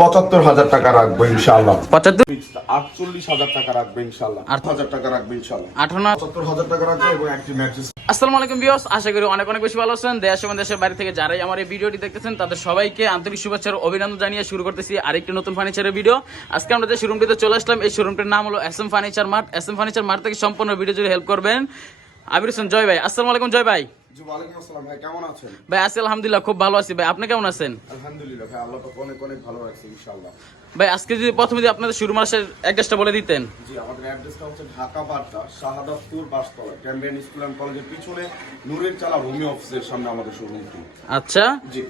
পঁচাত্তর হাজার টাকা রাখব ইনশাল্লাহ পঁচাত্তর? আটচল্লিশ হাজার টাকা রাখব ইনশাল্লাহ আট হাজার টাকা রাখব ইনশাল্লাহ আঠান্ন পঁচাত্তর হাজার টাকা রাখব এবং একটি ম্যাট্রেস আসসালামু আলাইকুম বিয়স আশা করি অনেক অনেক বেশি ভালো আছেন। দেশ এবং দেশের বাইরে থেকে যারাই আমার এই ভিডিওটি দেখতেছেন তাদের সবাইকে আন্তরিক শুভেচ্ছা ও অভিনন্দন জানিয়ে শুরু করতেছি আরেকটি নতুন ফার্নিচারের ভিডিও আজকে আমরা যে শোরুমটিতে চলে আসলাম এই শোরুমটির নাম হলো S M furniture mart S M furniture mart থেকে সম্পূর্ণ ভিডিও জুড়ে হেল্প করবেন। আবির হোসেন জয় ভাই। আসসালামু আলাইকুম জয় ভাই। ভাই আছি আলহামদুলিল্লাহ খুব ভালো আছি ভাই। আপনি কেমন আছেন? আলহামদুলিল্লাহ ভাই আল্লাহ অনেক অনেক ভালো রাখছে ইনশাল্লাহ ভাই আজকে যদি প্রথমে যদি আপনাদের শুরু মাসের অ্যাড্রেসটা বলে দিতেন। জি আমাদের অ্যাড্রেসটা হচ্ছে Dhaka Badda Shahadatpur Bashtola Cambrian school and কলেজের পিছনে নূরের চালা ভূমি অফিসের সামনে আমাদের শোরুমটি আচ্ছা। জি।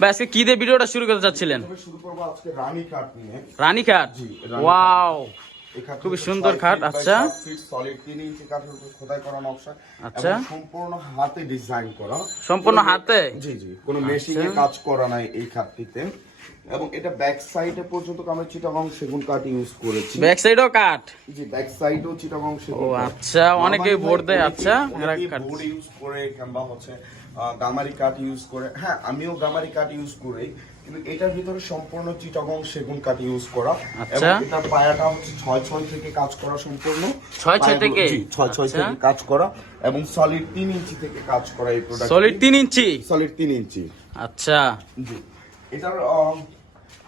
ভাই আজকে কি দিয়ে ভিডিওটা শুরু করতে চাচ্ছিলেন? তবে শুরু করব আজকে রানী কাঠ নিয়ে। রানী খাট জি, ওয়াও। এই খাটটি খুবই সুন্দর খাট, আচ্ছা। সাত ফিট ইঞ্চি কাঠের উপর খোদাই করা নকশা আচ্ছা। সম্পূর্ণ হাতে ডিজাইন করা। সম্পূর্ণ হাতে? জি জি। কোনো মেশিনে কাজ করা নাই এই খাটটিতে। এবং এটা ব্যাক সাইডে পর্যন্ত আমরা চিটাগং সেগুন কাঠ ইউজ করেছি। ব্যাক সাইডও কাট জি ব্যাক সাইডেও চিটাগং সেগুন ও কাঠ। আচ্ছা অনেকেই বোর্ড দেয় আচ্ছা অনেকেই কাট বোর্ড ইউজ করে কিংবা হচ্ছে গামারি কাঠ ইউজ করে। হ্যাঁ আমিও গামারি কাঠ ইউজ করি কিন্তু এটার ভিতরে সম্পূর্ণ চিটাগং সেগুন কাঠ ইউজ করা। আচ্ছা। এবং এটার পায়াটা হচ্ছে ছয় ছয় থেকে কাজ করা সম্পূর্ণ। ছয় ছয় পায়াগুলো- থেকে? জি, ছয় ছয় আচ্ছা। থেকে কাজ করা এবং সলিড তিন ইঞ্চি থেকে কাজ করা এই প্রোডাক্ট সলিড তিন ইঞ্চি সলিড তিন ইঞ্চি আচ্ছা। জি। এটার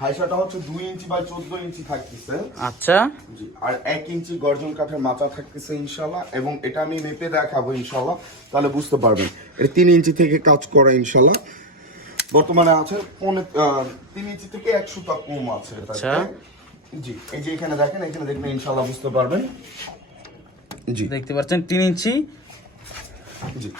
হাইসাটা হচ্ছে দুই ইঞ্চি বাই চোদ্দ ইঞ্চি থাকতেছে। আচ্ছা। জি আর এক ইঞ্চি গর্জন কাঠের মাচা থাকতেছে ইনশাল্লাহ এবং এটা আমি মেপে দেখাবো ইনশাল্লাহ তাহলে বুঝতে পারবেন। এটা তিন ইঞ্চি থেকে কাজ করা ইনশাল্লাহ বর্তমানে আছে পৌনে তিন ইঞ্চি থেকে এক সুতা কম আছে। আচ্ছা। জি এই যে এখানে দেখেন এখানে দেখবেন ইনশাল্লাহ বুঝতে পারবেন। জি। দেখতে পাচ্ছেন তিন ইঞ্চি। জি।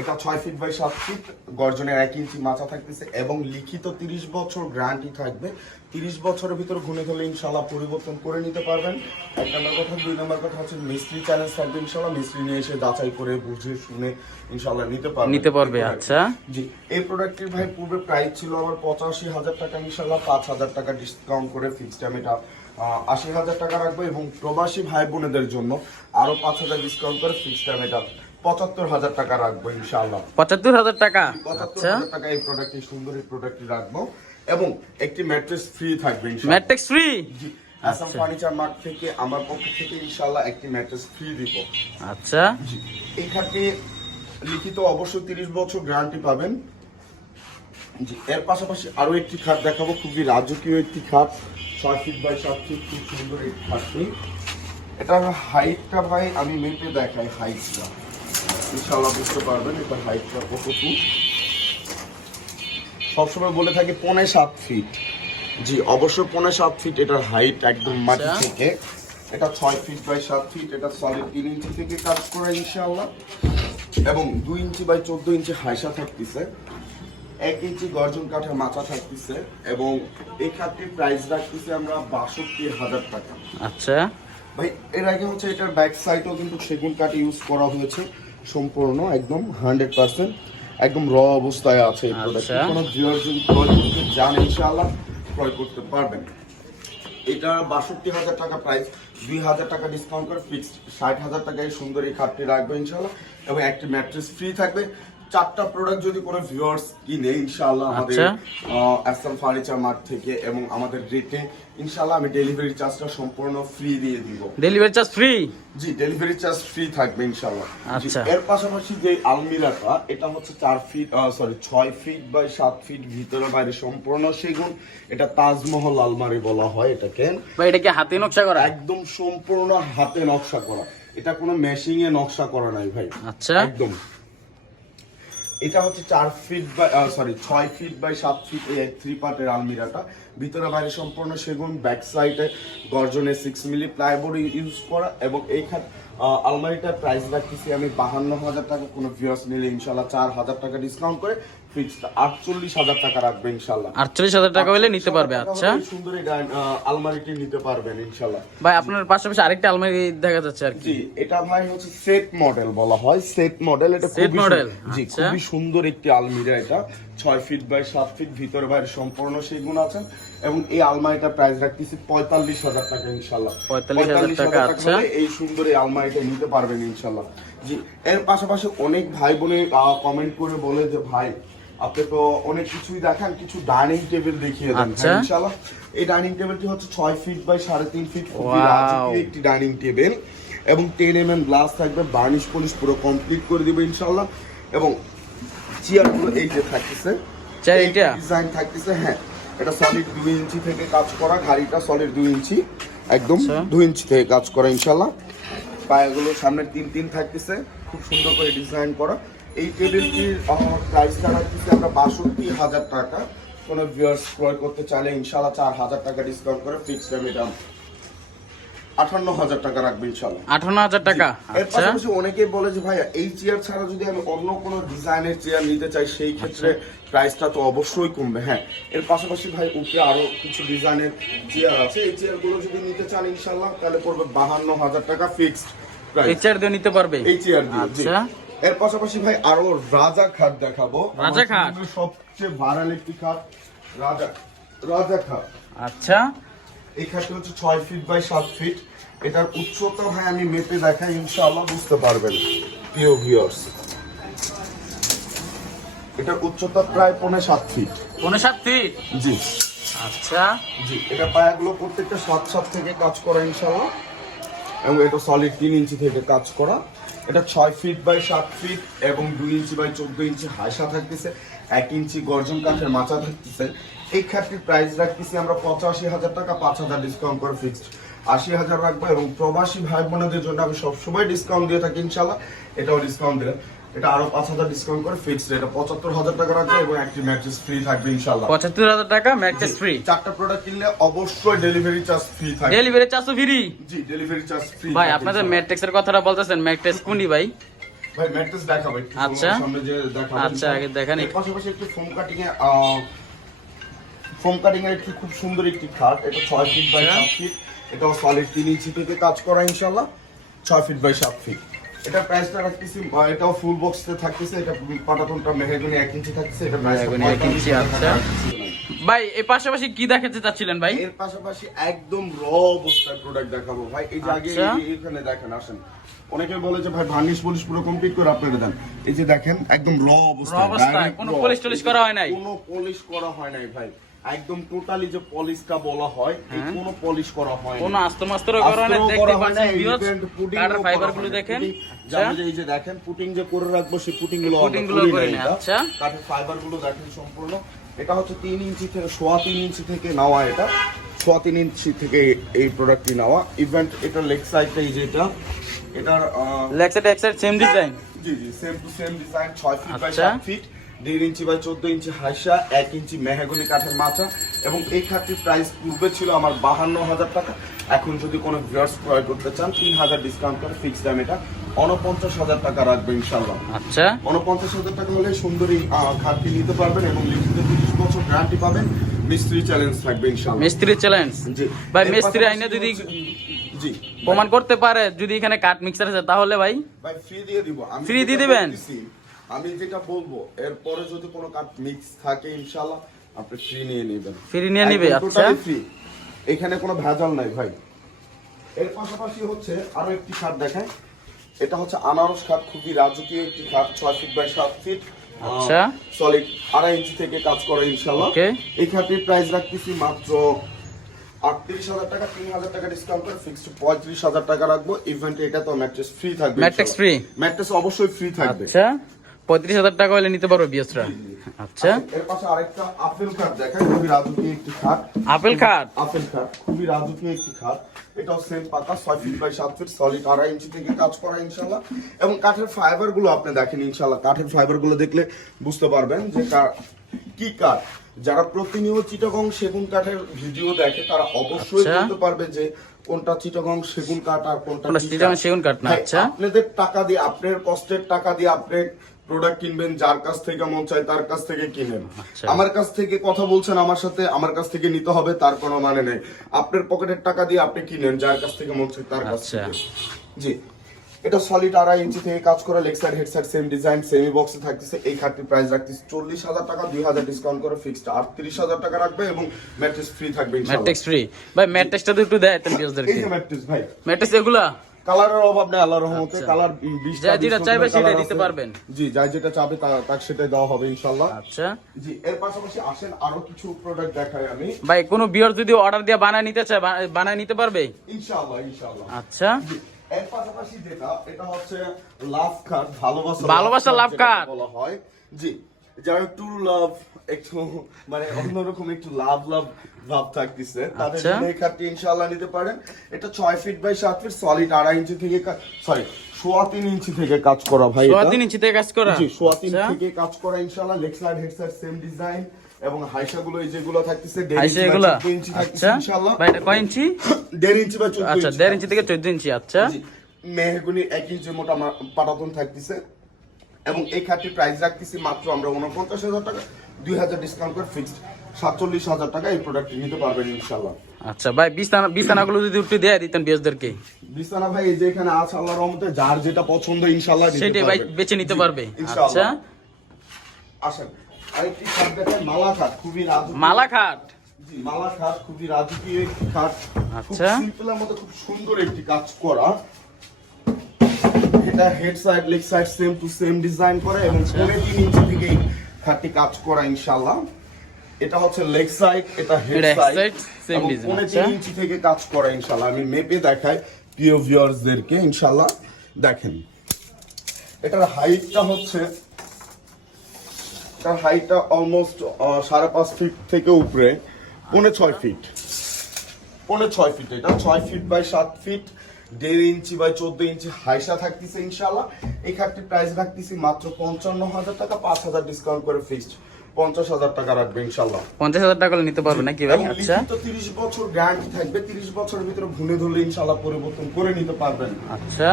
এটা ছয় ফিট বাই সাত ফিট গর্জনের এক ইঞ্চি মাথা থাকতেছে এবং লিখিত তিরিশ বছর গ্যারান্টি থাকবে। তিরিশ বছরের ভিতর ঘুরে ধরলে ইনশাল্লাহ পরিবর্তন করে নিতে পারবেন। এক নম্বর কথা। দুই নম্বর কথা হচ্ছে মিস্ত্রি চ্যালেঞ্জ থাকবে ইনশাল্লাহ মিস্ত্রি নিয়ে এসে যাচাই করে বুঝে শুনে ইনশাল্লাহ নিতে পারবে নিতে পারবে, আচ্ছা। জি। এই প্রোডাক্টের ভাই পূর্বে প্রাইস ছিল আমার পঁচাশি হাজার টাকা ইনশাল্লাহ পাঁচ হাজার টাকা ডিসকাউন্ট করে ফিক্সড আমি এটা আশি হাজার টাকা রাখব এবং প্রবাসী ভাই বোনেদের জন্য আরও পাঁচ হাজার ডিসকাউন্ট করে ফিক্সড আমি এটা পঁচাত্তর হাজার টাকা রাখব ইনশাল্লাহ পঁচাত্তর হাজার টাকা? পঁচাত্তর আচ্ছা। হাজার টাকা এই প্রোডাক্টটি সুন্দর এই প্রোডাক্টটি রাখব এবং একটি ম্যাট্রেস ফ্রি থাকবে matrix free S M furniture mart থেকে আমার পক্ষ থেকে ইনশাল্লাহ একটি ম্যাট্রেস ফ্রি দিব। আচ্ছা। এই খাটে লিখিত অবশ্যই তিরিশ বছর গ্যারান্টি পাবেন। এর পাশাপাশি আরও একটি খাট দেখাবো খুবই রাজকীয় একটি খাট ছয় ফিট বাই সাত ফিট খুব সুন্দর এই খাটটি এটার হাইটটা ভাই আমি মেপে দেখাই হাইটটা ইনশাল্লাহ বুঝতে পারবেন এটার হাইটটা কতটুকু সবসময় বলে থাকি পনে সাত ফিট জি অবশ্যই পনে সাত ফিট এটার হাইট একদম মাটি আচ্ছা। থেকে। এটা ছয় ফিট বাই সাত ফিট এটা সলিড তিন ইঞ্চি থেকে কাজ করা ইনশাল্লাহ এবং দুই ইঞ্চি বাই চোদ্দ ইঞ্চি হাইসা থাকতেছে। এক ইঞ্চি গর্জন কাঠের মাথা থাকতেছে এবং এই খাটটির প্রাইস রাখতেছি আমরা বাষট্টি হাজার টাকা। আচ্ছা। ভাই এর আগে হচ্ছে এটার ব্যাক সাইডও কিন্তু সেগুন কাঠ ইউজ করা হয়েছে। সম্পূর্ণ একদম হান্ড্রেড পার্সেন্ট একদম র অবস্থায় আছে এই প্রোডাক্ট আচ্ছা। কোনো ভিউয়ার যদি ক্রয় করতে চান ইনশাআল্লাহ ক্রয় করতে পারবেন। এটা বাষট্টি হাজার টাকা প্রাইস দুই হাজার টাকা ডিসকাউন্ট করে ফিক্সড ষাট হাজার টাকায় সুন্দর এই খাটটি রাখবে ইনশাআল্লাহ। এবং একটি ম্যাট্রেস ফ্রি থাকবে চারটা প্রোডাক্ট যদি কোনো ভিউয়ার্স কিনে ইনশাআল্লাহ আমাদের আচ্ছা। অ্যাসাম ফার্নিচার মার্ট থেকে এবং আমাদের রেটে ইনশাআল্লাহ আমি ডেলিভারি চার্জটা সম্পূর্ণ ফ্রি দিয়ে দিব। ডেলিভারি চার্জ ফ্রি জি ডেলিভারি চার্জ ফ্রি থাকবে ইনশাআল্লাহ। আচ্ছা। এর পাশাপাশি যে আলমিরাটা এটা হচ্ছে চার ফিট সরি ছয় ফিট বাই সাত ফিট ভিতরে বাইরে সম্পূর্ণ সেগুন। এটা তাজমহল আলমারি বলা হয় এটাকে। বা এটা কি হাতে নকশা করা? একদম সম্পূর্ণ হাতে নকশা করা। এটা কোনো মেশিং এ নকশা করা নাই ভাই। আচ্ছা। একদম। এটা হচ্ছে চার ফিট বাই সরি ছয় ফিট বাই সাত ফিট এই থ্রি পার্টের আলমিরাটা। ভিতরে বাইরে সম্পূর্ণ সেগুন ব্যাক সাইডে গর্জনে সিক্স মিলি প্লাইবোর্ড ইউজ করা এবং এইখান আলমারিটার প্রাইস রাখতেছি আমি বাহান্ন হাজার টাকা। কোনো ভিউয়ার্স নিলে ইনশাল্লাহ চার হাজার টাকা ডিসকাউন্ট করে ফিক্সড আটচল্লিশ হাজার টাকা রাখবে ইনশাল্লাহ আটচল্লিশ হাজার টাকা হলে নিতে পারবে আচ্ছা। সুন্দর এই ডাই- আহ, আলমারিটি নিতে পারবেন ইনশাল্লাহ ভাই আপনার পাশাপাশি আরেকটা আলমারি দেখা যাচ্ছে আর কি। এটা ভাই হচ্ছে সেট মডেল বলা হয় সেট মডেল। এটা Set খুবই জি আচ্ছা। খুবই সুন্দর একটি আলমিরা এটা। ছয় ফিট বাই সাত ফিট ভিতরে বাইরে সম্পূর্ণ সেগুন আছে। এবং এই আলমারিটার প্রাইস রাখতেছি পঁয়তাল্লিশ হাজার টাকা ইনশাল্লাহ 45,000 টাকা, আচ্ছা। এই সুন্দর এই আলমারিটা নিতে পারবেন ইনশাল্লাহ জি এর পাশাপাশি অনেক ভাই বোনে কমেন্ট করে বলে যে ভাই আপনি তো অনেক কিছুই দেখান কিছু ডাইনিং টেবিল দেখিয়ে দেন আচ্ছা। হ্যাঁ, এই ডাইনিং টেবিলটি হচ্ছে ছয় ফিট বাই সাড়ে তিন ফিট. একটি ডাইনিং টেবিল এবং টেন এম এম গ্লাস থাকবে বার্নিশ পলিশ পুরো কমপ্লিট করে দিবে ইনশাল্লাহ এবং চেয়ারগুলো এই যে থাকতেছে? ডিজাইন থাকতেছে হ্যাঁ এটা সলিড দুই ইঞ্চি থেকে কাজ করা গাড়িটা সলিড দুই ইঞ্চি একদম আচ্ছা। দুই ইঞ্চি থেকে কাজ করা ইনশাল্লাহ পায়াগুলো সামনে তিন তিন থাকতেছে খুব সুন্দর করে ডিজাইন করা এই টেবিলটির প্রাইসটা রাখতেছি আমরা বাষট্টি হাজার টাকা। কোনো ভিউয়ার্স ক্রয় করতে চাইলে ইনশাল্লাহ চার হাজার টাকা ডিসকাউন্ট করে ফিক্সড রেট আটান্ন হাজার টাকা রাখবে ইনশাল্লাহ আঠান্ন হাজার টাকা? এর আচ্ছা। পাশাপাশি অনেকেই বলে যে ভাইয়া এই চেয়ার ছাড়া যদি আমি অন্য কোনো ডিজাইনের চেয়ার নিতে চাই সেই ক্ষেত্রে প্রাইসটা তো অবশ্যই কমবে। হ্যাঁ এর পাশাপাশি ভাই উপরে আরও কিছু ডিজাইনের চেয়ার আছে। এই চেয়ারগুলো যদি নিতে চান ইনশাল্লাহ তাহলে পড়বে বাহান্ন হাজার টাকা ফিক্সড এই প্রাইস চেয়ার দিয়ে নিতে পারবে? এই চেয়ার দিয়ে আচ্ছা। এর পাশাপাশি ভাই আরও রাজা খাট দেখাবো। রাজা খাট? সবচেয়ে ভাইরাল একটি খাট রাজা রাজা খাট। আচ্ছা। এই খাটটি হচ্ছে ছয় ফিট বাই সাত ফিট এটার উচ্চতা ভাই আমি মেপে দেখাই ইনশাআল্লাহ বুঝতে পারবেন প্রিয় ভিউয়ার্স এটার উচ্চতা প্রায় পৌনে সাত ফিট পনেরো সাত ফিট জি। আচ্ছা। জি এটা পায়াগুলো প্রত্যেকটা সাত সাত থেকে কাজ করা ইনশাআল্লাহ। এবং এটা সলিড তিন ইঞ্চি থেকে কাজ করা। এটা ছয় ফিট বাই সাত ফিট এবং দুই ইঞ্চি বাই চোদ্দ ইঞ্চি হাইসা থাকতেছে, এক ইঞ্চি গর্জন কাঠের মাচা থাকতেছে। এই খাটটির প্রাইস রাখতেছি আমরা পঁচাশি হাজার টাকা, পাঁচ হাজার ডিসকাউন্ট করে ফিক্সড আশি হাজার রাখব এবং প্রবাসী ভাই বোনদের জন্য আমি সবসময় ডিসকাউন্ট দিয়ে থাকি, ইনশাল্লাহ। এটাও ডিসকাউন্ট দিলাম। এটা আরও পাঁচ হাজার ডিসকাউন্ট করে ফিক্সড এটা পঁচাত্তর হাজার টাকা রাখবে এবং একটি ম্যাট্রেস ফ্রি থাকবে ইনশাল্লাহ পঁচাত্তর হাজার টাকা ম্যাট্রেস ফ্রি চারটা প্রোডাক্ট কিনলে অবশ্যই ডেলিভারি চার্জ ফ্রি থাকবে। ডেলিভারি চার্জও ফ্রি জি ডেলিভারি চার্জ ফ্রি ভাই আপনাদের ম্যাট্রিক্সের কথাটা বলতেছেন ম্যাট্রিক্স কোনই ভাই? ভাই ম্যাট্রেস দেখাবো একটু আচ্ছা। সামনে যে দেখাবো। আচ্ছা, আগে দেখান। পাশাপাশি একটু ফোম কাটিং এ ফোম কাটিং এর একটি খুব সুন্দর একটি খাট। এটা 6 ফিট বাই আচ্ছা। 7 ফিট এটাও সলিড 3 ইঞ্চি থেকে কাজ করা ইনশাআল্লাহ। 6 ফিট বাই 7 ফিট এটা প্রাইসটা রাখতেছি এটাও ফুল বক্সতে থাকতেছে এটা পাটাতনটা মেহগনি 1 ইঞ্চি থাকছে এটা প্রাইস মেহগনি ইঞ্চি, আচ্ছা। ভাই। এর পাশাপাশি কি দেখাতে চাচ্ছিলেন ভাই? এর পাশাপাশি একদম র অবস্থায় প্রোডাক্ট দেখাবো ভাই। এই যে আগে আচ্ছা। এখানে দেখেন আসেন। অনেকে বলে যে ভাই ভার্নিশ পলিশ পুরো কমপ্লিট করে আপনারা দেন। এই যে দেখেন একদম র অবস্থায়, কোনো polish টলিশ করা হয় নাই? কোনো পলিশ করা হয় নাই ভাই। একদম টোটালি যে পলিশটা বলা হয় এই হ্যাঁ। কোনো পলিশ করা হয় কোনো আস্ত মাস্তর করা না দেখতে পাচ্ছেন ভিউয়ার্স কাটার ও ফাইবার করা গুলো হয় নাই। দেখেন। Pudding, যে আমরা যে এই যে দেখেন পুটিং যে করে রাখব সেই পুটিংগুলো Pudding গুলো করে নিই, আচ্ছা। কাঠের ফাইবারগুলো দেখেন সম্পূর্ণ। এটা হচ্ছে তিন ইঞ্চি থেকে সোয়া তিন ইঞ্চি থেকে নেওয়া এটা। সোয়া তিন ইঞ্চি থেকে এই প্রোডাক্টটি নেওয়া। ইভেন্ট এটা লেগ সাইডটা এই যে এটা। এটার লেগ সাইড এক সাইড সেম ডিজাইন জি জি সেম টু সেম ডিজাইন ছয় ফিট বাই আচ্ছা। ফিট দেড় ইঞ্চি বাই চোদ্দ ইঞ্চি হাইসা এক ইঞ্চি মেহাগনি কাঠের মাচা এবং এই খাটটির প্রাইস পূর্বে ছিল আমার বাহান্ন হাজার টাকা। এখন যদি কোনো ভিউয়ার্স ক্রয় করতে চান তিন হাজার ডিসকাউন্ট করে ফিক্সড দাম এটা উনপঞ্চাশ হাজার টাকা রাখবে ইনশাল্লাহ আচ্ছা। উনপঞ্চাশ হাজার টাকা হলে সুন্দরী খাটটি নিতে পারবেন এবং লিখিত তিরিশ বছর গ্যারান্টি পাবেন। মিস্ত্রি চ্যালেঞ্জ থাকবে ইনশাল্লাহ মিস্ত্রি চ্যালেঞ্জ জি। ভাই মিস্ত্রি আইনে যদি জি। প্রমাণ করতে পারে যদি এখানে কাঠ মিক্সার আছে তাহলে ভাই? ভাই ফ্রি দিয়ে দিব। যেটা দিয়ে দিবেন? আমি যেটা বলব এরপরে যদি কোনো কাঠ মিক্স থাকে ইনশাআল্লাহ আপনি ফ্রি নিয়ে নেবেন Free নিয়ে নিবে, আচ্ছা। ফ্রি এখানে কোনো ভেজাল নাই ভাই এর পাশাপাশি হচ্ছে আরও একটি খাট দেখায় এটা হচ্ছে আনারস খাট খুবই রাজকীয় একটি খাট ছয় ফিট বাই সাত ফিট আচ্ছা। সলিড আড়াই ইঞ্চি থেকে কাজ করে ইনশাআল্লাহ Okay. এই খাটের প্রাইস রাখতেছি মাত্র আটত্রিশ হাজার টাকা তিন হাজার টাকা ডিসকাউন্ট করে ফিক্সড পঁয়ত্রিশ হাজার টাকা রাখব ইভেন্টে এটা তো ম্যাট্রেস ফ্রি থাকবে ইনশাল্লাহ। free? ম্যাট্রেস অবশ্যই ফ্রি থাকবে আচ্ছা পঁয়ত্রিশ হাজার টাকা হলে নিতে পারবে বিয়সরা আচ্ছা। এর পাশে আরেকটা আপেল দেখায় খুবই রাজকীয় একটি খাট আপেল আপেল খুবই রাজকীয় একটি খাট এটাও সেম পাতা ছয় ফিট বাই সাত ফিট সলিড আড়াই ইঞ্চি থেকে কাজ করা ইনশাল্লাহ এবং কাঠের ফাইবারগুলো আপনি দেখেন ইনশাল্লাহ কাঠের ফাইবারগুলো দেখলে বুঝতে পারবেন যে কা- কি কাঠ। যারা প্রতিনিয়ত চিটাগং সেগুন কাঠের ভিডিও দেখে তারা অবশ্যই আচ্ছা। বলতে পারবে যে কোনটা চিটাগং সেগুন কাঠ আর কোনটা চিটাগং সেগুন কাঠ না, আচ্ছা। আপনাদের টাকা দিয়ে আপনার কষ্টের টাকা দিয়ে আপনি প্রোডাক্ট কিনবেন যার কাছ থেকে মন চায় তার কাছ থেকে কিনেন। আচ্ছা। আমার কাছ থেকে কথা বলছেন আমার সাথে আমার কাছ থেকে নিতে হবে তার কোনো মানে নেই। আপনার পকেটের টাকা দিয়ে আপনি কিনেন যার কাছ থেকে মন চায় তার কাছ আচ্ছা। থেকে। জি। এটা সলিড আড়াই ইঞ্চি থেকে কাজ করা leg side head side same design semi বক্সে থাকতেছে। এই খাটটির প্রাইস রাখতেছে চল্লিশ হাজার টাকা দুই হাজার ডিসকাউন্ট করে ফিক্সড আটত্রিশ হাজার টাকা রাখবে এবং ম্যাট্রেস ফ্রি থাকবে। ম্যাট্রিক্স ফ্রি ভাই ম্যাট্রিক্সটা তো একটু দেয় এই ম্যাট্রেস ভাই। ম্যাট্রিক্স এগুলা? কালারের অভাব নেই আল্লাহর রহমতে আচ্ছা। কালার যা যেটা চাইবে সেটাই দিতে পারবেন। জি যাই যেটা চাবে তা- তাকে সেটাই দেওয়া হবে ইনশাল্লাহ আচ্ছা। জি এর পাশাপাশি আসেন আরও কিছু প্রোডাক্ট দেখাই আমি। ভাই কোনো বিয়ার যদি অর্ডার দিয়ে বানায় নিতে চায় বানায় নিতে পারবে? ইনশাআল্লাহ ইনশাআল্লাহ। আচ্ছা। এর পাশাপাশি যেটা এটা হচ্ছে লাভ কার্ড ভালোবাসা ভালোবাসা যেটাকে card। বলা হয়। জি যারা লাভ একটু মানে অন্যরকম একটু লাভ লাভ ভাব থাকতেছে তাদের আচ্ছা। জন্য এই কার্ডটি ইনশাআল্লাহ নিতে পারেন। এটা ছয় ফিট বাই সাত ফিট সলিড আড়াই ইঞ্চি থেকে সরি সোয়া তিন ইঞ্চি থেকে কাজ করা ভাই সোয়া তিন ইঞ্চি থেকে কাজ করা? জি সোয়া তিন আচ্ছা। থেকে কাজ করা ইনশাআল্লাহ। Leg side head side same design এবং হাইসা গুলো এই যেগুলো থাকতেছে দেড় ইঞ্চি আচ্ছা। ইনশাআল্লাহ। ভাই এটা কয় ইঞ্চি দেড় ইঞ্চি বা চোদ্দ আচ্ছা দেড় ইঞ্চি থেকে চোদ্দ ইঞ্চি আচ্ছা। মেহগুনি এক ইঞ্চি মোটা পাটাতন থাকতেছে। এবং এই খাটটি প্রাইস রাখতেছি মাত্র আমরা উনপঞ্চাশ হাজার টাকা দুই হাজার ডিসকাউন্ট করে ফিক্সড সাতচল্লিশ হাজার টাকা এই প্রোডাক্টটি নিতে পারবেন ইনশাল্লাহ আচ্ছা ভাই বিছানা বিছানাগুলো যদি একটু দিয়ে দিতেন বিছানা ভাই এই যে এখানে আছে আল্লাহর রহমতে যার যেটা পছন্দ ইনশাল্লাহ সেটাই ভাই বেছে নিতে পারবে। আচ্ছা। আসেন আরেকটি খাট দেখেন মালা খাট খুবই রাজকীয়। মালা খাট জি, মালা খাট খুবই রাজকীয় একটি খাট। আচ্ছা। সিম্পলের মধ্যে খুব সুন্দর একটি কাজ করা। এটা head side leg side same to same design করা এবং আচ্ছা। তিন ইঞ্চি থেকে খাটটি কাজ করা ইনশাআল্লাহ। এটা হচ্ছে লেগ সাইড এটা হেড সাইড same design, আচ্ছা। তিন ইঞ্চি থেকে কাজ করা ইনশাআল্লাহ। আমি মেপে দেখাই প্রিয় ভিউয়ার্সদেরকে ইনশাআল্লাহ। দেখেন এটার হাইটটা হচ্ছে তার হাইটটা অলমোস্ট সাড়ে পাঁচ ফিট থেকে উপরে পৌনে ছয় ফিট পৌনে ছয় ফিট এটা ছয় ফিট বাই সাত ফিট দেড় ইঞ্চি বাই চোদ্দ ইঞ্চি হাইসা থাকতেছে ইনশাল্লাহ এই খাটটির প্রাইস রাখতেছি মাত্র পঞ্চান্ন হাজার টাকা পাঁচ হাজার ডিসকাউন্ট করে ফিক্সড পঞ্চাশ হাজার টাকা রাখবে ইনশাল্লাহ পঞ্চাশ হাজার টাকা নিতে পারবে নাকি ভাই? আচ্ছা। লিখিত তিরিশ বছর গ্যারান্টি থাকবে তিরিশ বছরের ভিতরে ভুলে ধরলে ইনশাল্লাহ পরিবর্তন করে নিতে পারবেন। আচ্ছা।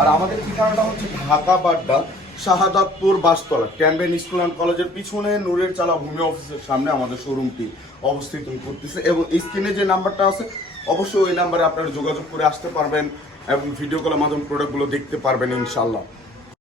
আর আমাদের ঠিকানাটা হচ্ছে Dhaka Badda Shahadatpur Bashtola Cambrian school and কলেজের পিছনে নূরের চালা ভূমি অফিসের সামনে আমাদের শোরুমটি অবস্থিত করতেছে। এবং স্ক্রিনে যে নাম্বারটা আছে অবশ্যই ওই নাম্বারে আপনারা যোগাযোগ করে আসতে পারবেন এবং ভিডিও কলের মাধ্যমে প্রোডাক্টগুলো দেখতে পারবেন ইনশাল্লাহ